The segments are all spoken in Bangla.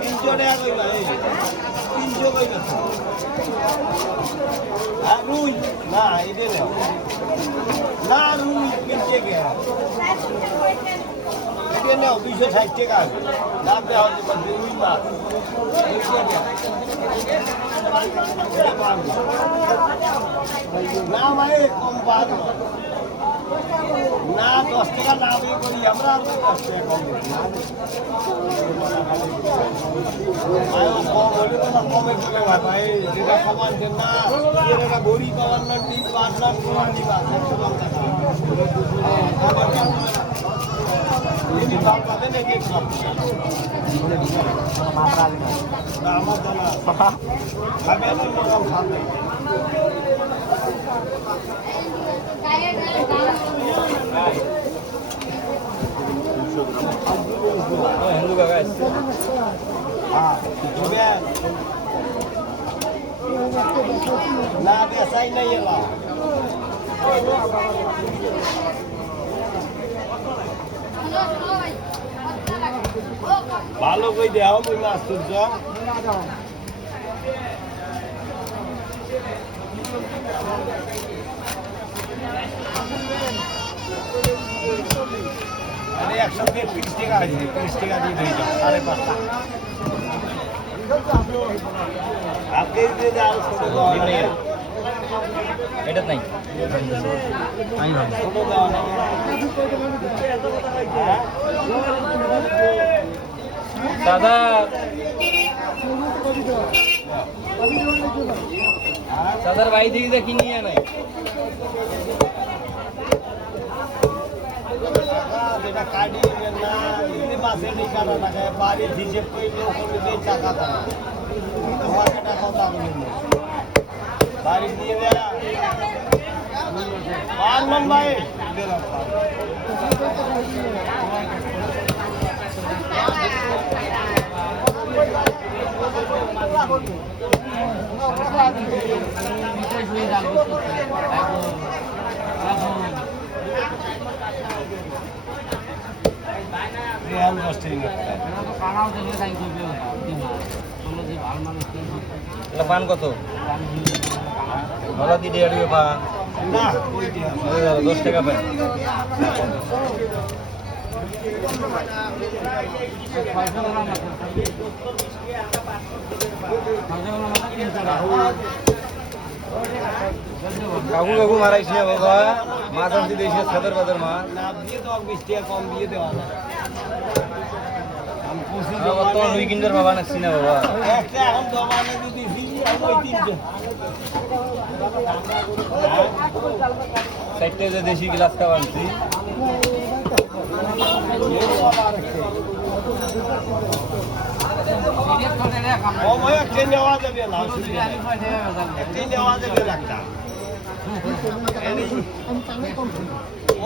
তিনশো টাকা কইবা এই তিনশো কইবা আর রুই না নেও না রুই তিনশো কে এটা নেও, দুইশো ষাট টাকা। দাম দেওয়া হচ্ছে বলছে রুই মাছ পারব। না ভাই, কম পারব না, দশ টাকা না আমি করি, আমরা আর একশো টাকা এমনি দাম পাবেন এই যে সব না, আমার দানা না কাকা এসছে হ্যাঁ দিবেন না বেসাই নাই এলা ভালো কই দেও কই মাছ তুলছ একসাথে তিরিশ টাকা আছে, তিরিশ টাকা দিয়ে দিয়ে যাও আরে পাঁচটা আপনি দিয়ে যাও দেওয়া এটা নাই। দাদা। দাদার বাড়ি থেকে যা কিনিয়ে নাই যেটা কাটি না যদি ঠিকানা থাকে বাড়ি হিসেব করলে টাকা থাকে তোমার একটা কথা বাড়ি দিয়ে দেয়া পারমান ভাই রিয়াল বস্তির এটা পান কত ভালো দিদি আড়িও পান দশ টাকা পান কাকু কাকু মারাইছি না বাবা। মাছ আনছি দিয়েছে সাদের বাজার মাছ কম দিয়ে দেওয়া বাবা নাচ্ছি না বাবা। যে দেশি গ্লাস খাওয়া আনছি।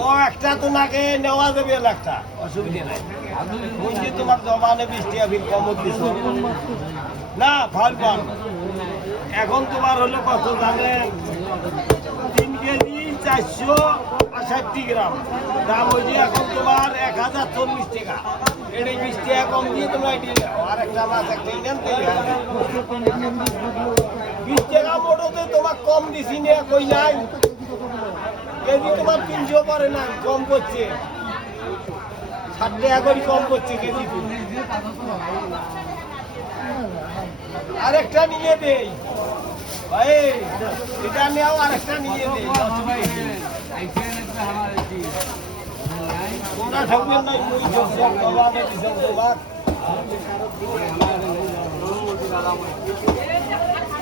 ও একটা। তো নাকে নেওয়া যাবে একটা। অসুবিধা নাই। তোমার জমানে বৃষ্টি আবির কম দিছ। না ভালো পান এখন তোমার হলো কত জানে তিন কেজি চারশো ষাটটি গ্রাম। দাম হয়েছে এখন তোমার এক হাজার চল্লিশ টাকা। এটা বিশ টাকা কম দিয়ে তোমরা এটি আর একটা মাছ একটা তেলে বিশ টাকা মোটতে তোমার কম দিছি নিয়ে কই নাই। কেজি তোমার তিনশো পরে না, কম করছে। ষাট টাকা করে কম করছে কেজি। আরেকটা নিয়ে দেই ভাই এটা নেও আরেকটা নিয়ে দেই তোমরা ঠকবেন নাই ওই সব দবানে দিছেন দোকান